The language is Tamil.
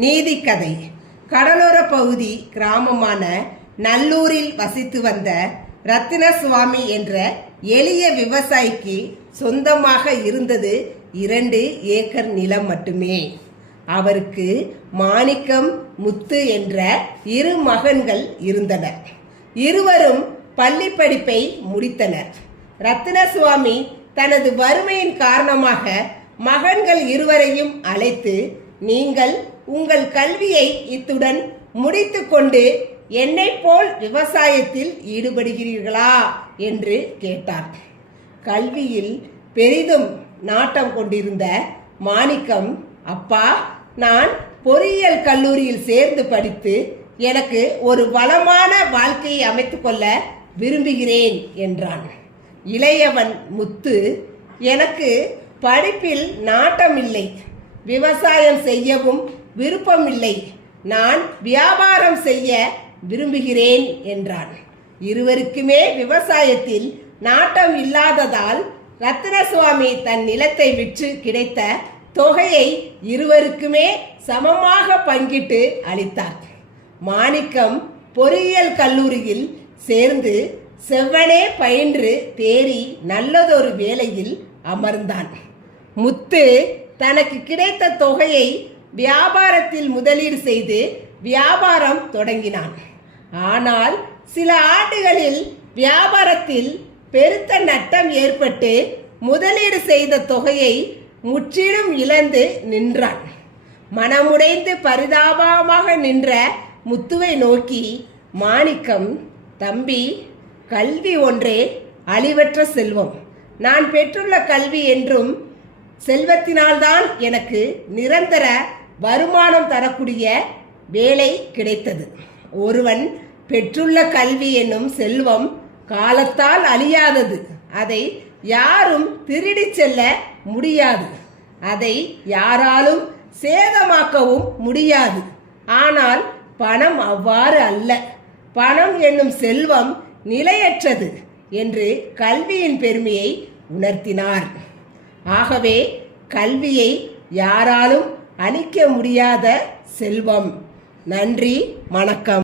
நீதிக்கதை. கடலோர பகுதி கிராமமான நல்லூரில் வசித்து வந்த ரத்தினசுவாமி என்ற எளிய விவசாயிக்கு சொந்தமாக இருந்தது 2 ஏக்கர் நிலம் மட்டுமே. அவருக்கு மாணிக்கம், முத்து என்ற 2 மகன்கள் இருந்தனர். இருவரும் பள்ளி படிப்பை முடித்தனர். ரத்தினசுவாமி தனது வறுமையின் காரணமாக மகன்கள் இருவரையும் அழைத்து, நீங்கள் உங்கள் கல்வியை இத்துடன் முடித்து கொண்டு என்னை போல் விவசாயத்தில் ஈடுபடுகிறீர்களா என்று கேட்டார். கல்வியில் பெரிதும் நாட்டம் கொண்டிருந்த மாணிக்கம், அப்பா, நான் பொறியியல் கல்லூரியில் சேர்ந்து படித்து எனக்கு ஒரு வளமான வாழ்க்கையை அமைத்துக் கொள்ள விரும்புகிறேன் என்றான். இளையவன் முத்து, எனக்கு படிப்பில் நாட்டமில்லை, விவசாயம் செய்யவும் விருப்பமில்லை, நான் வியாபாரம் செய்ய விரும்புகிறேன் என்றான். இருவருக்குமே விவசாயத்தில் நாட்டம் இல்லாததால் ரத்தினசுவாமி தன் நிலத்தை விற்று கிடைத்த தொகையை இருவருக்குமே சமமாக பங்கிட்டு அளித்தார். மாணிக்கம் பொறியியல் கல்லூரியில் சேர்ந்து செவ்வனே பயின்று தேறி நல்லதொரு வேலையில் அமர்ந்தான். முத்து தனக்கு கிடைத்த தொகையை வியாபாரத்தில் முதலீடு செய்து வியாபாரம் தொடங்கினான். ஆனால் சில ஆண்டுகளில் வியாபாரத்தில் பெருத்த நட்டம் ஏற்பட்டு முதலீடு செய்த தொகையை முற்றிலும் இழந்து நின்றான். மனமுடைந்து பரிதாபமாக நின்ற முத்துவை நோக்கி மாணிக்கம், தம்பி, கல்வி ஒன்றே அழிவற்ற செல்வம். நான் பெற்றுள்ள கல்வி என்றும் செல்வத்தினால்தான் எனக்கு நிரந்தர வருமானம் தரக்கூடிய வேலை கிடைத்தது. ஒருவன் பெற்றுள்ள கல்வி என்னும் செல்வம் காலத்தால் அழியாதது. அதை யாரும் திருடி செல்ல முடியாது. அதை யாராலும் சேதமாக்கவும் முடியாது. ஆனால் பணம் அவ்வாறு அல்ல. பணம் என்னும் செல்வம் நிலையற்றது என்று கல்வியின் பெருமையை உணர்த்தினார். ஆகவே கல்வியை யாராலும் அழிக்க முடியாத செல்வம். நன்றி, வணக்கம்.